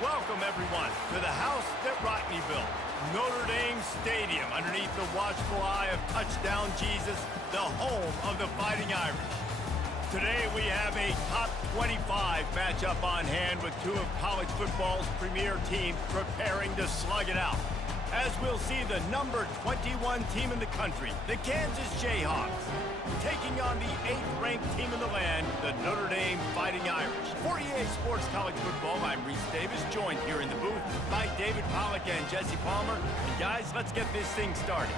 Welcome, everyone, to the house that Rodney built, Notre Dame Stadium, underneath the watchful eye of Touchdown Jesus, the home of the Fighting Irish. Today, we have a top 25 matchup on hand with two of college football's premier teams preparing to slug it out. As we'll see the number 21 team in the country, the Kansas Jayhawks, taking on the 8th-ranked team in the land, the Notre Dame Fighting Irish. For EA Sports College Football, I'm Reese Davis, joined here in the booth by David Pollack and Jesse Palmer. And guys, let's get this thing started.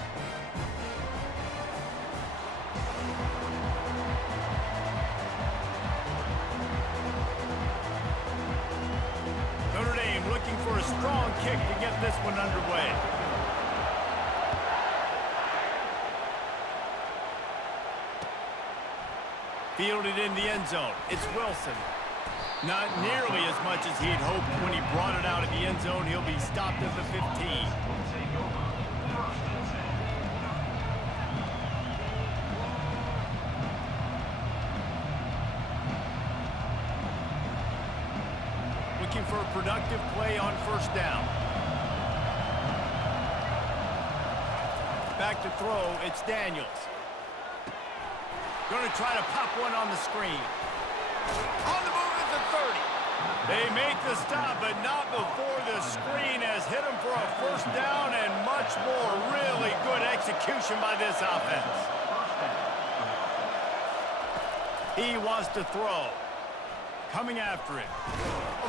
Notre Dame looking for a strong kick to get this one underway. Fielded in the end zone. It's Wilson. Not nearly as much as he'd hoped when he brought it out of the end zone. He'll be stopped at the 15. Looking for a productive play on first down. Back to throw, it's Daniels. Going to try to pop one on the screen. On the move at the 30. They make the stop, but not before the screen has hit him for a first down and much more. Really good execution by this offense. He wants to throw. Coming after it.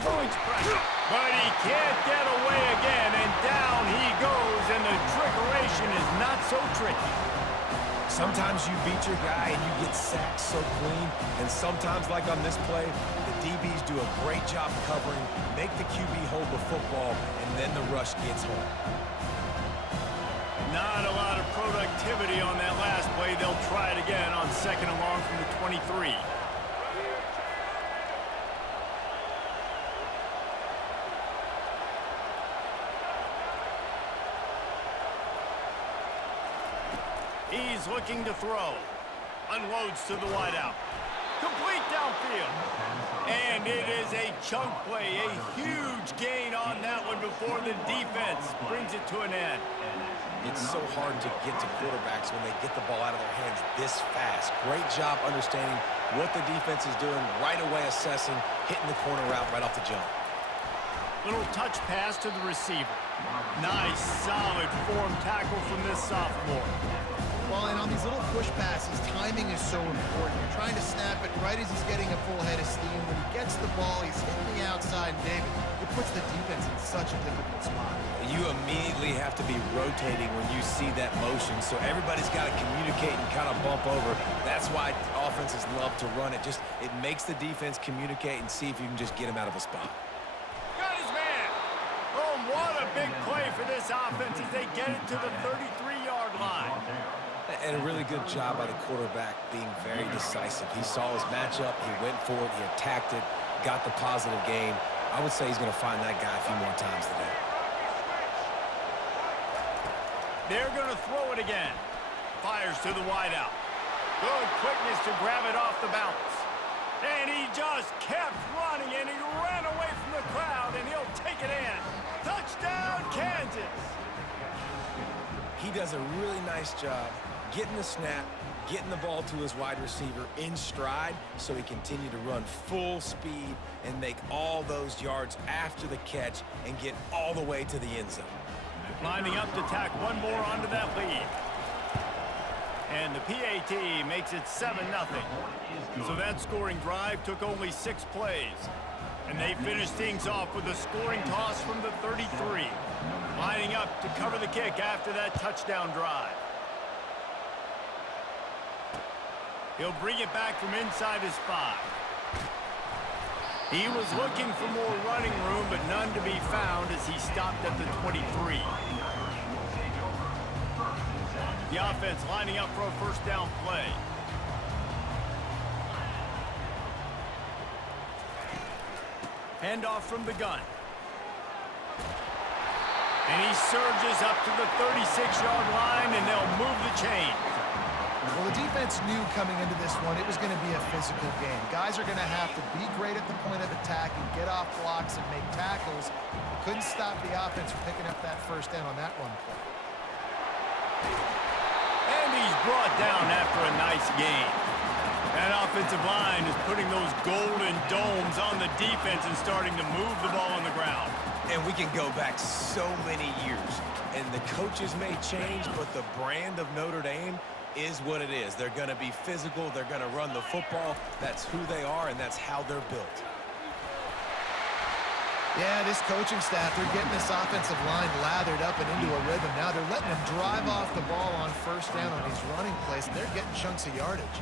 Avoids pressure. But he can't get away again, and down he goes, and the trickeration is not so tricky. Sometimes you beat your guy and you get sacked so clean, and sometimes, like on this play, the DBs do a great job covering, make the QB hold the football, and then the rush gets home. Not a lot of productivity on that last play. They'll try it again on second and long from the 23. He's looking to throw. Unloads to the wideout. Complete downfield. And it is a chunk play. A huge gain on that one before the defense brings it to an end. It's so hard to get to quarterbacks when they get the ball out of their hands this fast. Great job understanding what the defense is doing, right away assessing, hitting the corner route right off the jump. Little touch pass to the receiver. Nice, solid form tackle from this sophomore. Well, and on these little push passes, timing is so important. You're trying to snap it right as he's getting a full head of steam. When he gets the ball, he's hitting the outside, and David, it puts the defense in such a difficult spot. You immediately have to be rotating when you see that motion, so everybody's got to communicate and kind of bump over. That's why offenses love to run it. It makes the defense communicate and see if you can just get him out of a spot. Got his man. Oh, what a big play for this offense as they get it to the 33-yard line. And a really good job by the quarterback being very decisive. He saw his matchup, he went for it, he attacked it, got the positive gain. I would say he's going to find that guy a few more times today. They're going to throw it again. Fires to the wideout. Good quickness to grab it off the bounce. And he just kept running, and he ran away from the crowd, and he'll take it in. Touchdown, Kansas! He does a really nice job getting the snap, getting the ball to his wide receiver in stride so he continued to run full speed and make all those yards after the catch and get all the way to the end zone. Lining up to tack one more onto that lead. And the PAT makes it 7-0. So that scoring drive took only 6 plays. And they finished things off with a scoring toss from the 33. Lining up to cover the kick after that touchdown drive. He'll bring it back from inside his 5. He was looking for more running room, but none to be found as he stopped at the 23. The offense lining up for a first down play. Handoff from the gun. And he surges up to the 36-yard line, and they'll move the chain. Well, the defense knew coming into this one it was going to be a physical game. Guys are going to have to be great at the point of attack and get off blocks and make tackles. They couldn't stop the offense from picking up that first down on that run play. And he's brought down after a nice gain. That offensive line is putting those golden domes on the defense and starting to move the ball on the ground. And we can go back so many years, and the coaches may change, but the brand of Notre Dame is what it is. They're going to be physical. They're going to run the football. That's who they are, and that's how they're built. Yeah, this coaching staff, they're getting this offensive line lathered up and into a rhythm. Now they're letting them drive off the ball on first down on these running plays, and they're getting chunks of yardage.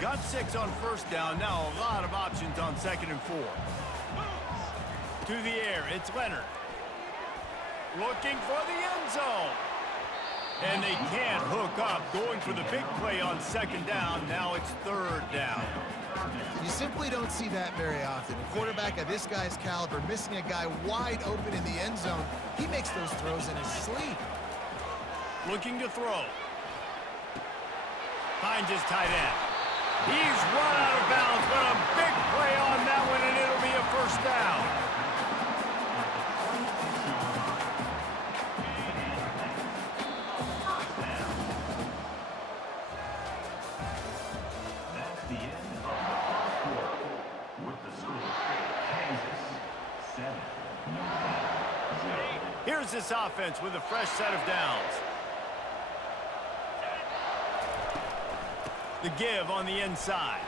Got 6 on first down. Now a lot of options on 2nd and 4. To the air, it's Leonard. Looking for the end zone. And they can't hook up. Going for the big play on 2nd down. Now it's 3rd down. You simply don't see that very often. A quarterback of this guy's caliber missing a guy wide open in the end zone. He makes those throws in his sleep. Looking to throw. Finds his tight end. He's run out of bounds, but a big play on that one, and it'll be a first down. Here's this offense with a fresh set of downs. The give on the inside.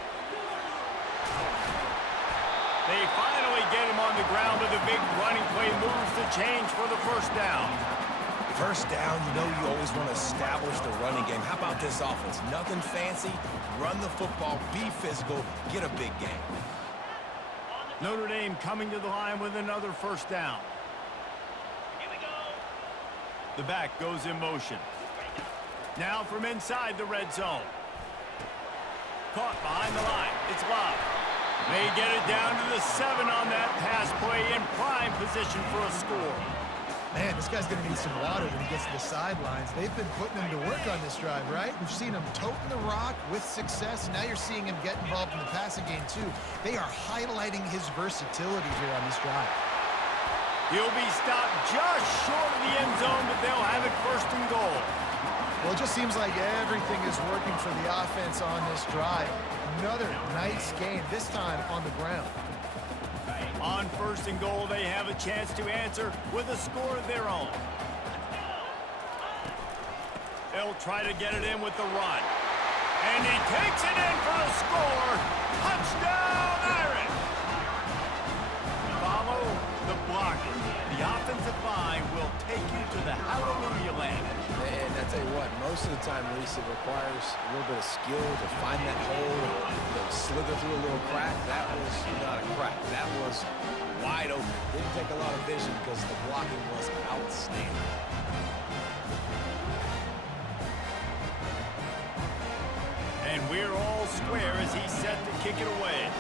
They finally get him on the ground with a big running play. Moves the change for the first down. First down, you know you always want to establish the running game. How about this offense? Nothing fancy. Run the football, be physical, get a big game. Notre Dame coming to the line with another first down. The back goes in motion. Now from inside the red zone. Caught behind the line. It's Love. They get it down to the 7 on that pass play in prime position for a score. Man, this guy's going to need some water when he gets to the sidelines. They've been putting him to work on this drive, right? We've seen him toting the rock with success. Now you're seeing him get involved in the passing game, too. They are highlighting his versatility here on this drive. He'll be stopped just short of the end zone, but they'll have it 1st and goal. Well, it just seems like everything is working for the offense on this drive. Another nice game, this time on the ground. On 1st and goal, they have a chance to answer with a score of their own. They'll try to get it in with the run. And he takes it in for a score. Touchdown, Irish! Follow the blocking. The offensive line will take you to the hallelujah land. And I tell you what, most of the time, Reese, it requires a little bit of skill to find that hole, to slither through a little crack. That was not a crack. That was wide open. Didn't take a lot of vision because the blocking was outstanding. And we're all square as he's set to kick it away.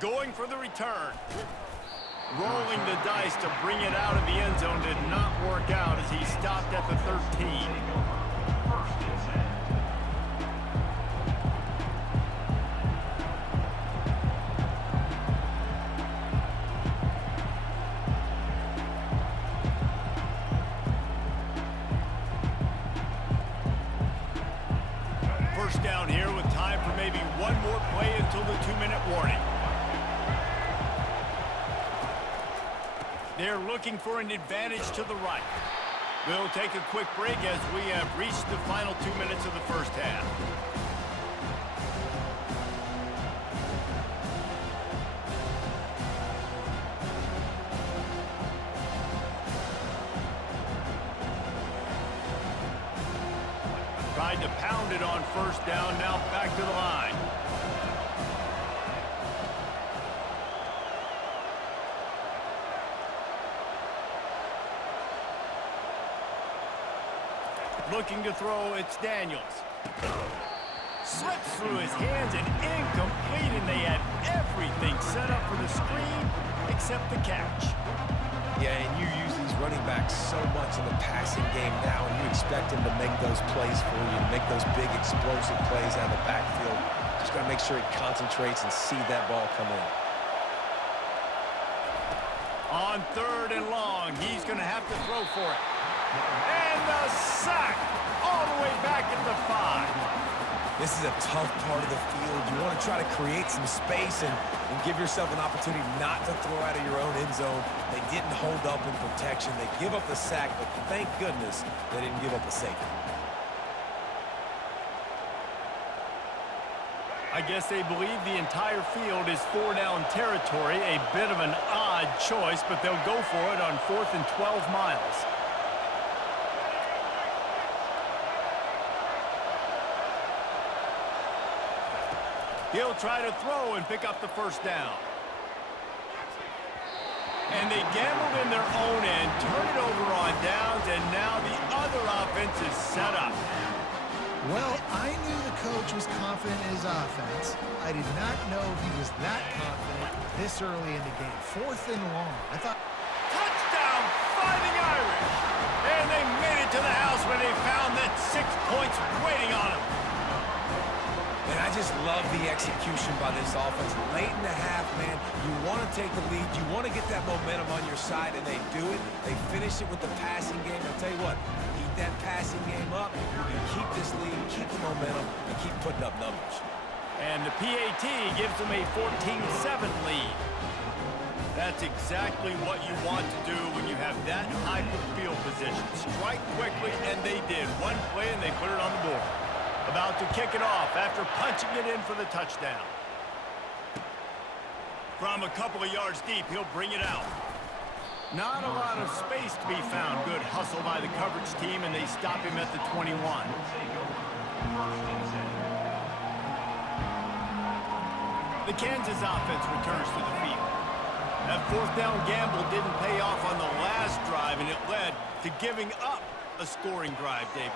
Going for the return. Rolling the dice to bring it out of the end zone did not work out as he stopped at the 13. First down here with time for maybe one more play until the 2-minute warning. They're looking for an advantage to the right. We'll take a quick break as we have reached the final 2 minutes of the first half. Tried to pound it on first down, now back to the line. Looking to throw, it's Daniels. Slips through his hands and incomplete, and they had everything set up for the screen except the catch. Yeah, and you use these running backs so much in the passing game now, and you expect them to make those plays for you, to make those big explosive plays out of the backfield. Just got to make sure he concentrates and see that ball come in. On 3rd and long, he's going to have to throw for it. And the sack all the way back at the 5. This is a tough part of the field. You want to try to create some space and give yourself an opportunity not to throw out of your own end zone. They didn't hold up in protection. They give up the sack, but thank goodness they didn't give up a safety. I guess they believe the entire field is 4-down territory. A bit of an odd choice, but they'll go for it on 4th and 12 miles. He'll try to throw and pick up the 1st down. And they gambled in their own end, turn it over on downs, and now the other offense is set up. Well, I knew the coach was confident in his offense. I did not know he was that confident this early in the game. 4th and long. I thought... Touchdown, Fighting Irish! And they made it to the house when they found that 6 points waiting on them. And I just love the execution by this offense. Late in the half, man, you want to take the lead. You want to get that momentum on your side, and they do it. They finish it with the passing game. I'll tell you what, keep that passing game up. You keep this lead, keep the momentum, and keep putting up numbers. And the PAT gives them a 14-7 lead. That's exactly what you want to do when you have that type of field position. Strike quickly, and they did. One play, and they put it on the board. About to kick it off after punching it in for the touchdown. From a couple of yards deep, he'll bring it out. Not a lot of space to be found. Good hustle by the coverage team, and they stop him at the 21. The Kansas offense returns to the field. That 4th down gamble didn't pay off on the last drive, and it led to giving up a scoring drive, David.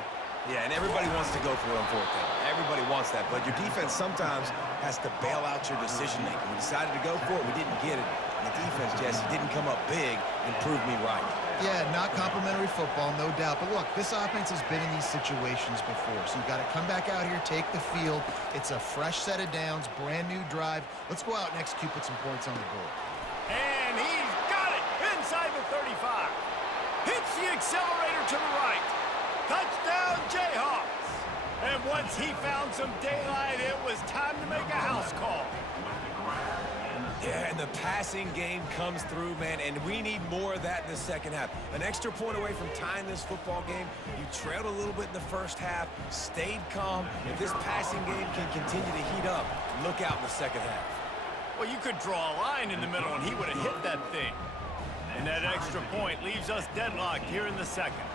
Yeah, and everybody wants to go for it on 4th down. Everybody wants that, but your defense sometimes has to bail out your decision-making. We decided to go for it. We didn't get it. And the defense, Jesse, didn't come up big and prove me right. Yeah, not complimentary football, no doubt. But look, this offense has been in these situations before, so you got to come back out here, take the field. It's a fresh set of downs, brand new drive. Let's go out and execute, put some points on the board. And he's got it inside the 35. Hits the accelerator to the right. Touchdown, Jayhawks. And once he found some daylight, it was time to make a house call. Yeah, and the passing game comes through, man, and we need more of that in the second half. An extra point away from tying this football game. You trailed a little bit in the first half, stayed calm. If this passing game can continue to heat up, look out in the second half. Well, you could draw a line in the middle, and he would have hit that thing. And that extra point leaves us deadlocked here in the second.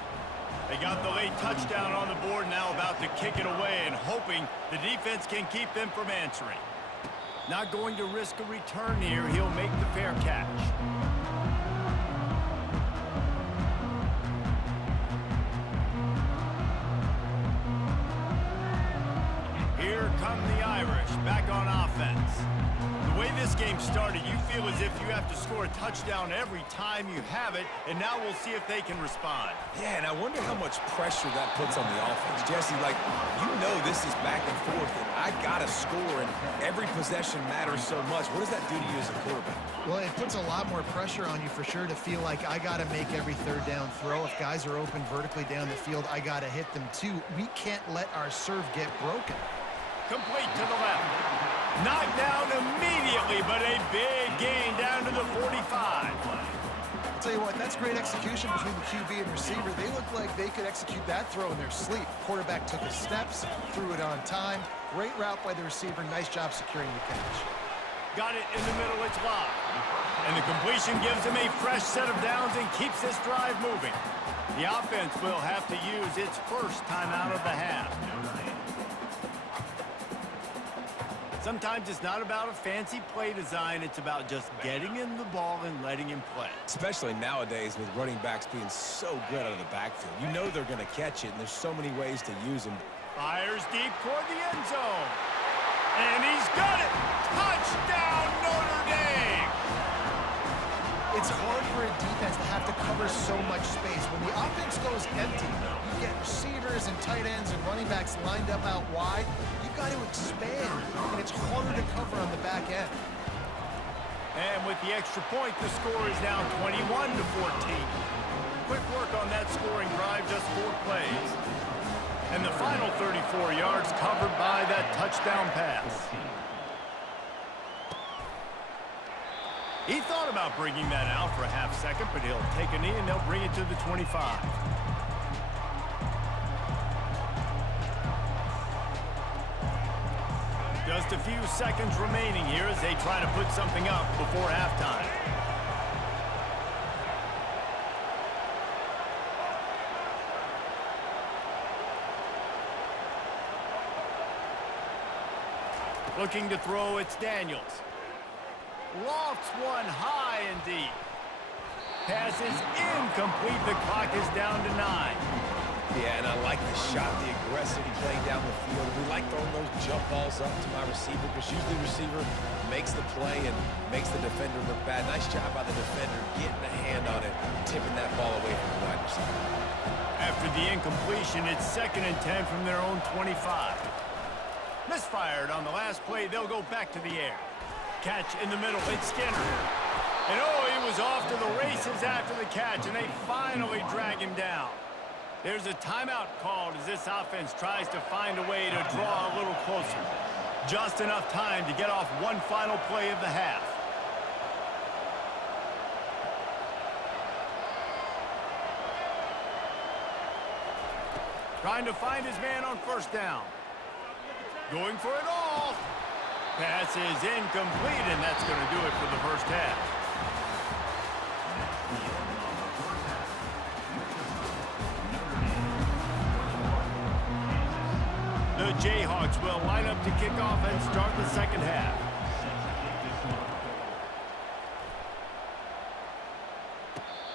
They got the late touchdown on the board, now about to kick it away and hoping the defense can keep them from answering. Not going to risk a return here. He'll make the fair catch. Here come the Irish back on offense. The way this game started, you feel as if you have to score a touchdown every time you have it, and now we'll see if they can respond. Yeah, and I wonder how much pressure that puts on the offense. Jesse, like, you know this is back and forth, and I got to score, and every possession matters so much. What does that do to you as a quarterback? Well, it puts a lot more pressure on you for sure to feel like I got to make every 3rd down throw. If guys are open vertically down the field, I got to hit them too. We can't let our serve get broken. Complete to the left. Knocked down immediately, but a big gain down to the 45. I'll tell you what, that's great execution between the QB and receiver. They look like they could execute that throw in their sleep. Quarterback took his steps, threw it on time. Great route by the receiver. Nice job securing the catch. Got it in the middle, it's Locke. And the completion gives him a fresh set of downs and keeps this drive moving. The offense will have to use its first timeout of the half. Sometimes it's not about a fancy play design. It's about just getting him the ball and letting him play. Especially nowadays with running backs being so good out of the backfield. You know they're going to catch it, and there's so many ways to use them. Fires deep toward the end zone. And he's got it! Touchdown, Notre Dame! It's hard for a defense to have to cover so much space. When the offense goes empty, you get receivers and tight ends and running backs lined up out wide. You've got to expand, and it's harder to cover on the back end. And with the extra point, the score is now 21-14. Quick work on that scoring drive, just 4 plays. And the final 34 yards covered by that touchdown pass. He thought about bringing that out for a half second, but he'll take a knee and they'll bring it to the 25. Just a few seconds remaining here as they try to put something up before halftime. Looking to throw, it's Daniels. Lofts one high and deep. Pass is incomplete. The clock is down to 9. Yeah, and I like the shot, the aggressive play down the field. We like throwing those jump balls up to my receiver because usually the receiver makes the play and makes the defender look bad. Nice job by the defender getting a hand on it, tipping that ball away from the wide receiver. After the incompletion, it's 2nd and 10 from their own 25. Misfired on the last play. They'll go back to the air. Catch in the middle. It's Skinner. And oh, he was off to the races after the catch, and they finally drag him down. There's a timeout called as this offense tries to find a way to draw a little closer. Just enough time to get off one final play of the half. Trying to find his man on 1st down. Going for it all. Pass is incomplete, and that's going to do it for the first half. The Jayhawks will line up to kick off and start the second half.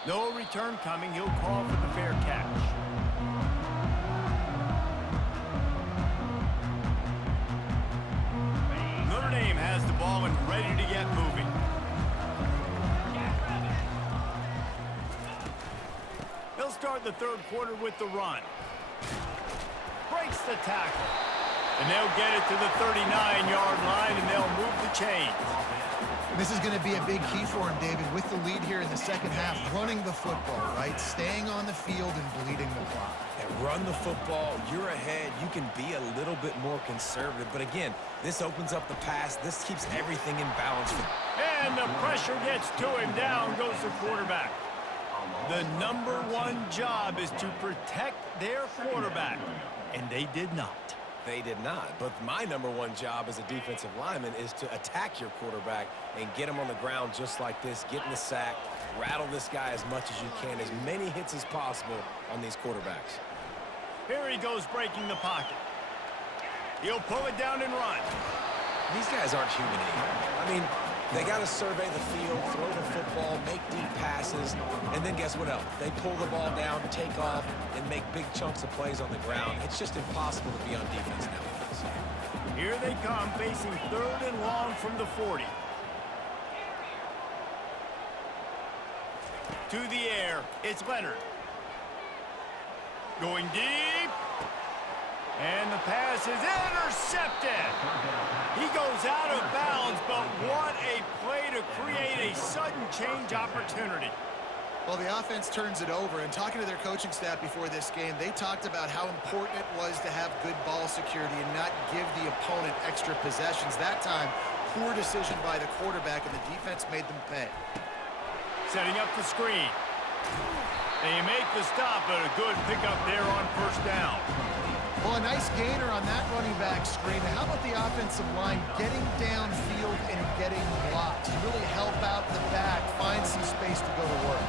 No return coming. He'll call for the fair catch. Notre Dame has the ball and ready to get moving. They'll start the 3rd quarter with the run. Breaks the tackle. And they'll get it to the 39-yard line, and they'll move the chains. This is going to be a big key for him, David, with the lead here in the second half, running the football, right? Staying on the field and bleeding the clock. And run the football, you're ahead, you can be a little bit more conservative. But again, this opens up the pass. This keeps everything in balance. And the pressure gets to him. Down goes the quarterback. The #1 job is to protect their quarterback, and they did not. They did not. But my #1 job as a defensive lineman is to attack your quarterback and get him on the ground just like this, get in the sack, rattle this guy as much as you can, as many hits as possible on these quarterbacks. Here he goes breaking the pocket. He'll pull it down and run. These guys aren't human either. I mean, they got to survey the field, throw the football, make deep passes, and then guess what else? They pull the ball down, take off, and make big chunks of plays on the ground. It's just impossible to be on defense nowadays. Here they come, facing 3rd and long from the 40. To the air, it's Leonard. Going deep. And the pass is intercepted. He goes out of bounds, but what a play to create a sudden change opportunity. Well, the offense turns it over, and talking to their coaching staff before this game, they talked about how important it was to have good ball security and not give the opponent extra possessions. That time, poor decision by the quarterback, and the defense made them pay. Setting up the screen. They make the stop, but a good pickup there on 1st down. Well, a nice gainer on that running back screen. How about the offensive line getting downfield and getting blocked to really help out the back, find some space to go to work?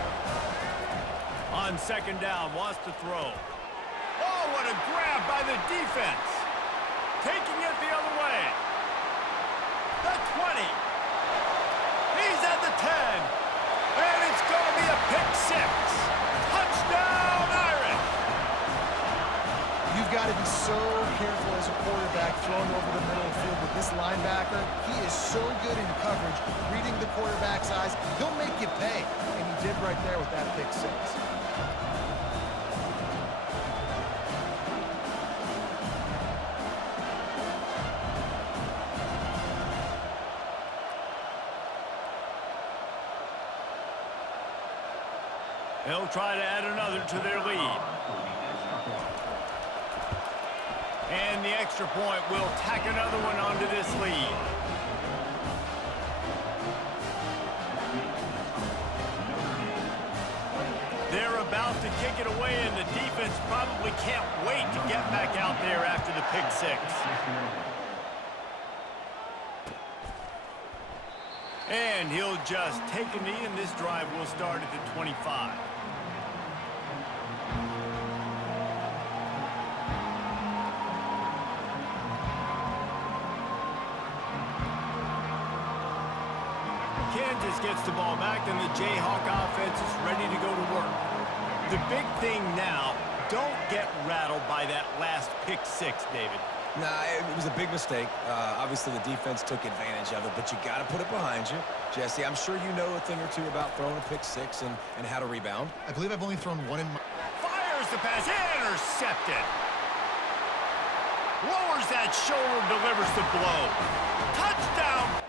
On 2nd down, wants to throw. Oh, what a grab by the defense. Taking it the other way. 20. He's at the 10. And it's going to be a pick six. Touchdown, Irish. You've got to be so careful as a quarterback throwing over the middle of the field with this linebacker. He is so good in coverage, reading the quarterback's eyes. He'll make you pay, and he did right there with that pick six. They'll try to add another to their lead. And the extra point will tack another one onto this lead. They're about to kick it away, and the defense probably can't wait to get back out there after the pick six. And he'll just take a knee, and this drive will start at the 25. Kansas gets the ball back, and the Jayhawk offense is ready to go to work. The big thing now, don't get rattled by that last pick six, David. Nah, it was a big mistake. Obviously, the defense took advantage of it, but you got to put it behind you. Jesse, I'm sure you know a thing or two about throwing a pick six and how to rebound. I believe I've only thrown one in my... Fires the pass, intercepted. Lowers that shoulder, delivers the blow. Touchdown,